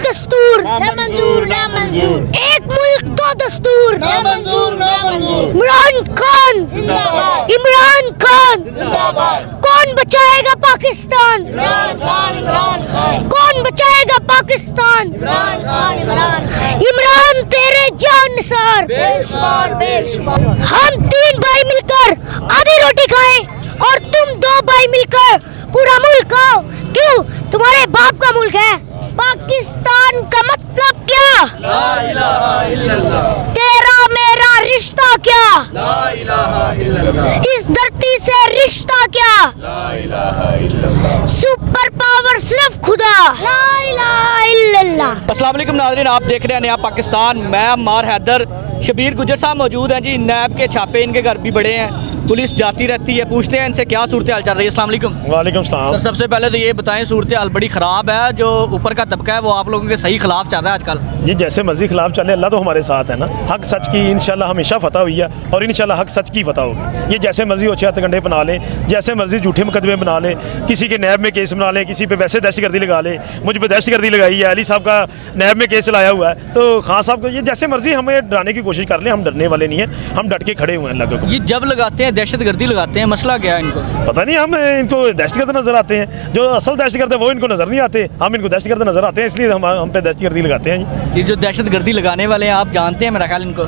दस्तूर, नामंजूर नामंजूर। एक मुल्क दो दस्तूर, नामंजूर नामंजूर। इमरान खान जिंदाबाद, इमरान खान। जिंदाबाद। कौन बचाएगा पाकिस्तान, इमरान खान इमरान खान। कौन बचाएगा पाकिस्तान, इमरान खान इमरान खान। इमरान तेरे जानसार। बेशुमार बेशुमार। हम 3 भाई मिलकर आधी रोटी खाएं और तुम 2 भाई मिलकर पूरा मुल्क खाओ। क्यों? तुम्हारे बाप का मुल्क है। पाकिस्तान का मतलब क्या? ला इलाहा इल्लल्लाह। तेरा मेरा रिश्ता क्या? ला इलाहा इल्लल्लाह। इस धरती से रिश्ता क्या? ला इलाहा इल्लल्लाह। सुपर पावर सिर्फ खुदा। ला इलाहा इल्लल्लाह। अस्सलाम वालेकुम नाज़रीन, आप देख रहे हैं नया पाकिस्तान। मैं अम्मार हैदर। शबीर गुजर साहब मौजूद हैं जी। नैब के छापे इनके घर भी बड़े हैं, पुलिस जाती रहती है। पूछते हैं इनसे क्या सूरत हाल चल रही है। अस्सलाम वालेकुम। वालेकुम सलाम। सर सबसे पहले तो ये बताएं, सूरत हाल बड़ी ख़राब है, जो ऊपर का तबका है वो आप लोगों के सही खिलाफ चल रहा है आजकल। ये जैसे मर्जी खिलाफ चले, अल्लाह तो हमारे साथ है ना। हक सच की इंशाल्लाह हमेशा फतह हुई है और इंशाल्लाह हक सच की फतह होगी। ये जैसे मर्जी अच्छे हथकंडे बना ले, जैसे मर्जी झूठे मुकदमे बना ले, किसी के नैब में केस बना ले, किसी पे वैसे दहशतगर्दी लगा ले। मुझ पर दहशतगर्दी लगाई है, अली साहब का नैब में केस चलाया हुआ है, तो खान साहब को ये जैसे मर्जी हमें डराने की कोशिश कर ले, हम डरने वाले नहीं है, हम डट के खड़े हुए हैं अल्लाह को। ये जब लगाते हैं दहशतगर्दी लगाते हैं, मसला क्या है इनको? पता नहीं, हम इनको दहशतगर्द नजर आते हैं। जो असल दहशतगर्द है वो इनको नजर नहीं आते, हम इनको दहशतगर्द नजर आते हैं, इसलिए हम पे दहशतगर्दी लगाते हैं जी। ये जो दहशतगर्दी लगाने वाले हैं आप जानते हैं मेरा ख्याल इनको?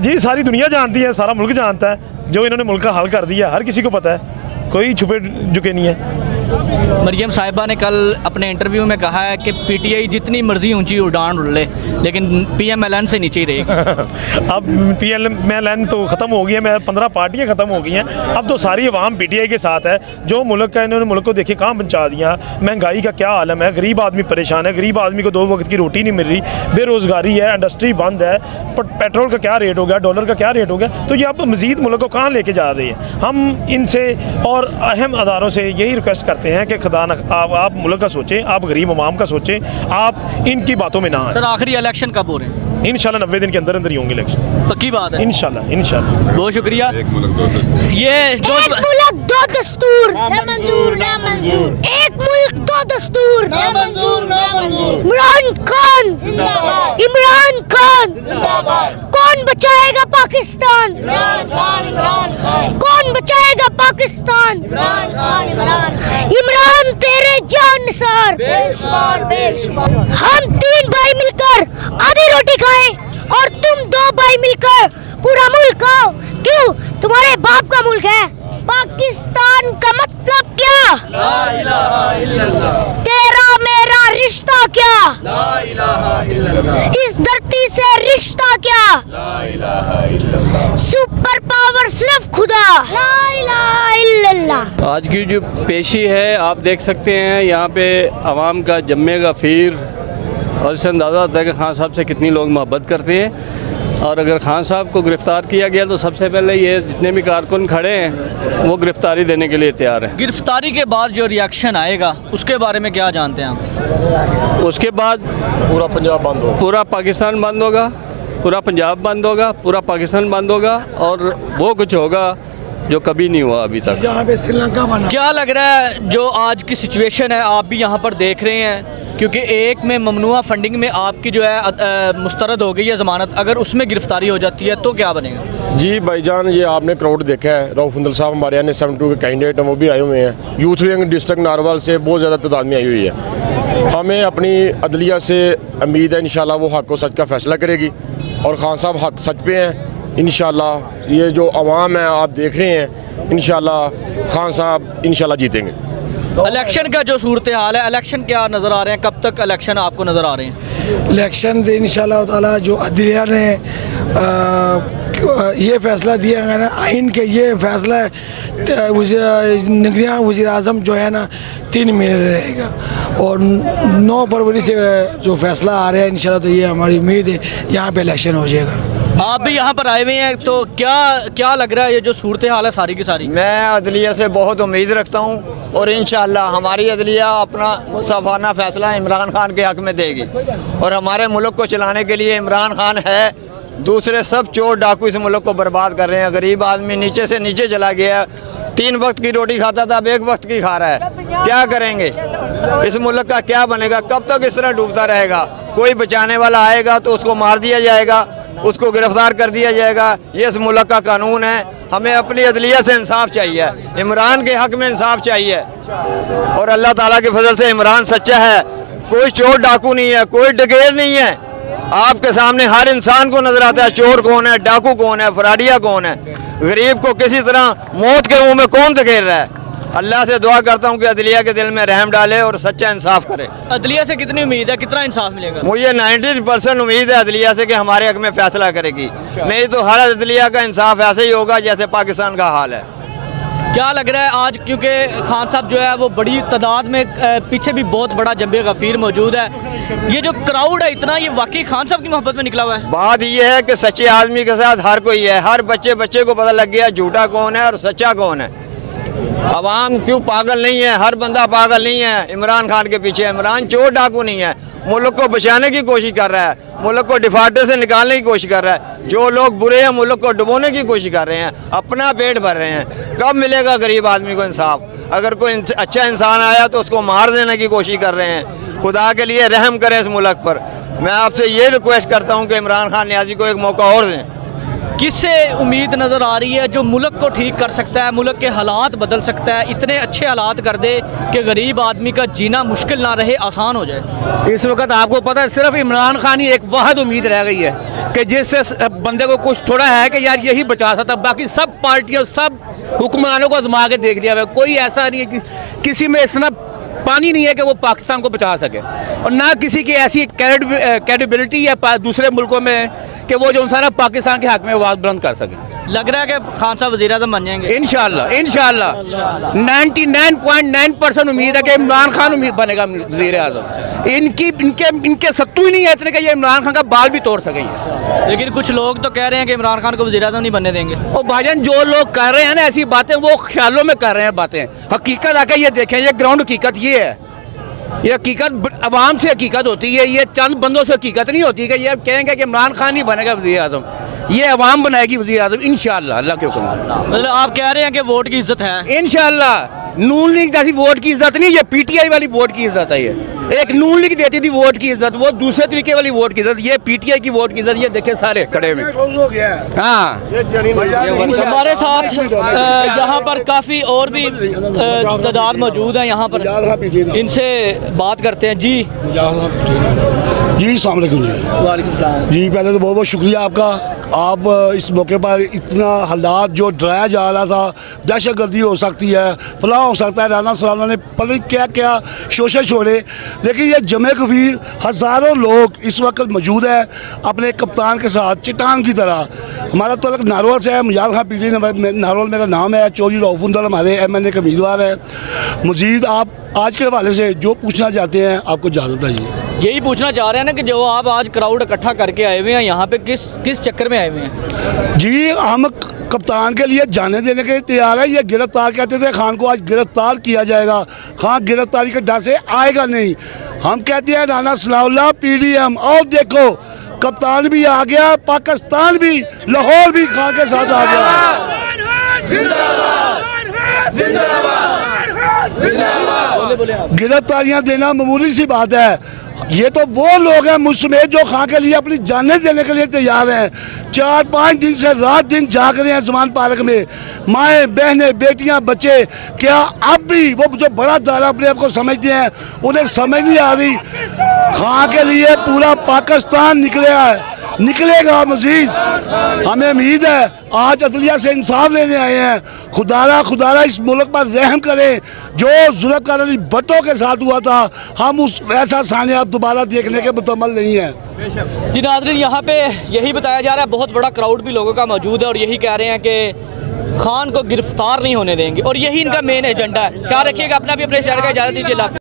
जी सारी दुनिया जानती है, सारा मुल्क जानता है। जो इन्होंने मुल्क का हाल कर दिया हर किसी को पता है, कोई छुपे झुके नहीं है। मरियम साहिबा ने कल अपने इंटरव्यू में कहा है कि पीटीआई जितनी मर्जी ऊंची उड़ान उड़ ले लेकिन पीएमएलएन से नीचे ही रहेगी। अब पीएमएलएन तो ख़त्म हो गई है, 15 पार्टियाँ ख़त्म हो गई हैं। अब तो सारी अवाम पीटीआई के साथ है। जो मुल्क का इन्होंने मुल्क को देखे कहाँ पहुँचा दिया। महंगाई का क्या आलम है, गरीब आदमी परेशान है, गरीब आदमी को 2 वक्त की रोटी नहीं मिल रही, बेरोज़गारी है, इंडस्ट्री बंद है, पेट्रोल का क्या रेट हो गया, डॉलर का क्या रेट हो गया। तो ये अब मज़ीद मुल्क को कहाँ लेके जा रही है। हम इनसे और अहम अदारों से यही रिक्वेस्ट करते हैं कि खुदा न आप मुल्क का सोचें, आप गरीब अवाम का सोचें, आप इनकी बातों में ना आए। सर आखिरी इलेक्शन कब हो रहे हैं? इंशाल्लाह 90 दिन के अंदर अंदर ही होंगे इलेक्शन। पक्की बात है? इंशाल्लाह इंशाल्लाह। बहुत शुक्रिया। एक मुल्क दो दस्तूर, नामंजूर नामंजूर। एक मुल्क दो दस्तूर, नामंजूर नामंजूर। इमरान खान जिंदाबाद, इमरान खान। जिंदाबाद। कौन बचाएगा पाकिस्तान, इमरान खान इमरान खान। कौन बचाएगा पाकिस्तान, इमरान खान इमरान खान। इमरान तेरे जानसार। बेशुमार बेशुमार। हम 3 भाई मिलकर आधी रोटी खाएं और तुम 2 भाई मिलकर पूरा मुल्क खाओ। क्यों? तुम्हारे बाप का मुल्क है। पाकिस्तान का मतलब क्या? ला इलाहा इल्लल्लाह। तेरा मेरा रिश्ता क्या? ला इलाहा इल्लल्लाह। इस धरती से रिश्ता क्या? ला इलाहा इल्लल्लाह। सुपर पावर सिर्फ खुदा। ला इलाहा इल्लल्लाह। आज की जो पेशी है आप देख सकते हैं, यहाँ पे आवाम का जम्मे गफीर और इससे अंदाज़ा होता है कि खान साहब से कितनी लोग मोहब्बत करते हैं। और अगर खान साहब को गिरफ़्तार किया गया तो सबसे पहले ये जितने भी कारकुन खड़े हैं वो गिरफ़्तारी देने के लिए तैयार हैं। गिरफ्तारी के बाद जो रिएक्शन आएगा उसके बारे में क्या जानते हैं आप? उसके बाद पूरा पंजाब बंद हो, पूरा पाकिस्तान बंद होगा, पूरा पंजाब बंद होगा, पूरा पाकिस्तान बंद होगा और वो कुछ होगा जो कभी नहीं हुआ अभी तक। जहाँ पे श्रीलंका बना। क्या लग रहा है जो आज की सिचुएशन है, आप भी यहाँ पर देख रहे हैं, क्योंकि एक में ममनुआ फंडिंग में आपकी जो है मुस्तरद हो गई है ज़मानत, अगर उसमें गिरफ्तारी हो जाती है तो क्या बनेगा? जी भाईजान, ये आपने क्राउड देखा है। रऊफ हुंदल साहब हमारे यहाँ 72 के कैंडिडेट हैं, वो भी आए हुए हैं। यूथ विंग डिस्ट्रिक्ट नारवाल से बहुत ज़्यादा तादाद में आई हुई है। हमें अपनी अदलिया से उम्मीद है इंशाल्लाह वो हक़ व सच का फ़ैसला करेगी और खान साहब हक़ सच पे हैं इंशाल्लाह। ये जो अवाम है आप देख रहे हैं, इंशाल्लाह खान साहब इंशाल्लाह जीतेंगे। इलेक्शन का जो सूरत हाल है, इलेक्शन क्या नज़र आ रहे हैं, कब तक इलेक्शन आपको नज़र आ रहे हैं? इलेक्शन इंशाल्लाह ताला जो अदलिया ने ये फ़ैसला दिया है ना, आइन के ये फ़ैसला है, निगरान वज़ीर आज़म जो है ना 3 महीने रहेगा और 9 फरवरी से जो फ़ैसला आ रहा है इंशाल्लाह, तो ये हमारी उम्मीद है यहाँ पे इलेक्शन हो जाएगा। आप भी यहाँ पर आए हुए हैं, तो क्या लग रहा है ये जो सूरत हाल है सारी की सारी? मैं अदलिया से बहुत उम्मीद रखता हूँ और इंशाल्लाह हमारी अदलिया अपना मुसाफाना फ़ैसला इमरान खान के हक़ में देगी और हमारे मुल्क को चलाने के लिए इमरान खान है। दूसरे सब चोर डाकू इस मुल्क को बर्बाद कर रहे हैं। गरीब आदमी नीचे से नीचे चला गया, 3 वक्त की रोटी खाता था, अब 1 वक्त की खा रहा है। क्या करेंगे? इस मुल्क का क्या बनेगा? कब तक इस तरह डूबता रहेगा? कोई बचाने वाला आएगा तो उसको मार दिया जाएगा, उसको गिरफ्तार कर दिया जाएगा। ये इस मुल्क का कानून है। हमें अपनी अदलिया से इंसाफ चाहिए, इमरान के हक में इंसाफ चाहिए। और अल्लाह ताला के फजल से इमरान सच्चा है, कोई चोर डाकू नहीं है, कोई डकैत नहीं है। आपके सामने हर इंसान को नजर आता है चोर कौन है, डाकू कौन है, फराडिया कौन है। गरीब को किसी तरह मौत के मुंह में कौन धकेल रहा है? अल्लाह से दुआ करता हूँ कि अदलिया के दिल में रहम डाले और सच्चा इंसाफ करे। अदलिया से कितनी उम्मीद है, कितना इंसाफ मिलेगा? मुझे 90% उम्मीद है अदलिया से कि हमारे हक में फैसला करेगी, नहीं तो हर अदलिया का इंसाफ ऐसे ही होगा जैसे पाकिस्तान का हाल है। क्या लग रहा है आज, क्योंकि खान साहब जो है वो बड़ी तादाद में, पीछे भी बहुत बड़ा जंबे गफीर मौजूद है, ये जो क्राउड है इतना, ये वाकई खान साहब की मोहब्बत में निकला हुआ है? बात ये है कि सच्चे आदमी के साथ हर कोई है, हर बच्चे को पता लग गया झूठा कौन है और सच्चा कौन है। अवाम क्यों पागल नहीं है? हर बंदा पागल नहीं है इमरान खान के पीछे। इमरान चोर डाकू नहीं है, मुल्क को बचाने की कोशिश कर रहा है, मुल्क को डिफाल्टर से निकालने की कोशिश कर रहा है। जो लोग बुरे हैं मुल्क को डुबोने की कोशिश कर रहे हैं, अपना पेट भर रहे हैं। कब मिलेगा गरीब आदमी को इंसाफ? अगर कोई अच्छा इंसान आया तो उसको मार देने की कोशिश कर रहे हैं। खुदा के लिए रहम करें इस मुल्क पर। मैं आपसे ये रिक्वेस्ट करता हूँ कि इमरान खान नियाजी को एक मौका और दें। किससे उम्मीद नज़र आ रही है जो मुल्क को ठीक कर सकता है, मुल्क के हालात बदल सकता है, इतने अच्छे हालात कर दे कि गरीब आदमी का जीना मुश्किल ना रहे, आसान हो जाए? इस वक्त आपको पता है सिर्फ इमरान खान ही एक वाहिद उम्मीद रह गई है कि जिससे बंदे को कुछ थोड़ा है कि यार यही बचा सकता। बाकी सब पार्टियों, सब हुक्मरानों को आजमा के देख लिया है, कोई ऐसा नहीं है कि किसी में इतना पानी नहीं है कि वो पाकिस्तान को बचा सके, और ना किसी की ऐसी कैपेबिलिटी है दूसरे मुल्कों में कि वो जो सारा पाकिस्तान के हक में आवाज़ बुलंद कर सके। लग रहा है कि खान साहब वज़ीर आज़म बन जाएंगे इंशाल्लाह। 99.9% उम्मीद है कि इमरान खान बनेगा वज़ीर आज़म। इनके सत्तू ही नहीं है इतने कि ये इमरान खान का बाल भी तोड़ सकेंगे। लेकिन कुछ लोग तो कह रहे हैं कि इमरान खान को वज़ीर आज़म नहीं बनने देंगे। और भाईजान जो लोग कर रहे हैं ना ऐसी बातें, वो ख्यालों में कर रहे हैं बातें। हकीकत आके ये देखें, ये ग्राउंड हकीकत ये है। ये हकीकत अवाम से हकीकत होती है, ये चंद बंदों से हकीकत नहीं होती कि ये कहेंगे कि इमरान खान ही बनेगा वज़ीर आज़म। ये अवाम बनाएगी वज़ीर आज़म इंशाअल्लाह, अल्लाह के हुक्म से। मतलब आप कह रहे हैं कि वोट की इज्जत है? इंशाअल्लाह। नून लीग जैसी वोट की इज्जत नहीं, ये पीटीआई वाली वोट की इज्जत है। ये एक नून लीग देती थी वोट की इज्जत, वो दूसरे तरीके वाली वोट की इज्जत, ये पीटीआई की वोट की इज्जत। ये देखे सारे खड़े में। हाँ, हमारे साथ यहाँ पर काफ़ी और भी तादाद मौजूद है यहाँ पर, इनसे बात करते हैं। जी अस्सलाम वालेकुम जी। पहले तो बहुत बहुत शुक्रिया आपका। आप इस मौके पर इतना हालात जो डराया जा रहा था, दहशत गर्दी हो सकती है, फलाह हो सकता है, राना सलाना ने पता नहीं क्या क्या शोशे छोड़े, लेकिन ये जमे कफीर हज़ारों लोग इस वक्त मौजूद है अपने कप्तान के साथ, चट्टान की तरह। हमारा तल्लुक़ नारोल से है, मुजाहिद खान पीटी नारोल मेरा नाम है, चौधरी रऊफ़ हुंदल हमारे MNA के उम्मीदवार है। मज़ीद आप आज के हवाले से जो पूछना चाहते हैं आपको इजाज़त है। यही पूछना चाह रहे हैं ना कि जो आप आज क्राउड इकट्ठा करके आए हुए हैं यहाँ पे, किस चक्कर में आए हुए हैं? जी हम कप्तान के लिए जाने देने के लिए तैयार है। ये गिरफ्तार कहते थे खान को, आज गिरफ्तार किया जाएगा। खान गिरफ्तारी के डर से आएगा नहीं। हम कहते हैं राना सनाउल्लाह PDM, और देखो कप्तान भी आ गया, पाकिस्तान भी, लाहौर भी खान के साथ आ गया। गिरफ्तारियां देना मामूली सी बात है। ये तो वो लोग हैं मुझ समेत जो खां के लिए अपनी जानें देने के लिए तैयार हैं। 4-5 दिन से रात दिन जाग रहे हैं जमान पार्क में, माएँ बहनें बेटियां बच्चे। क्या अब भी वो जो बड़ा दायरा अपने आप को समझते हैं, उन्हें समझ नहीं आ रही? खां के लिए पूरा पाकिस्तान निकलेगा। मजीद हमें उम्मीद है, आज अदलिया से इंसाफ लेने आए हैं। खुदारा इस मुल्क पर रहम करें। जो जुल्म करानी भट्टों के साथ हुआ था, हम उस ऐसा सानिया दोबारा देखने के मुतमल नहीं है। जी नाज़रीन, यहाँ पे यही बताया जा रहा है, बहुत बड़ा क्राउड भी लोगों का मौजूद है और यही कह रहे हैं कि खान को गिरफ्तार नहीं होने देंगे और यही इनका मेन एजेंडा है। ख्याल रखिएगा अपना भी, अपने शहर का इजाज़त दीजिए।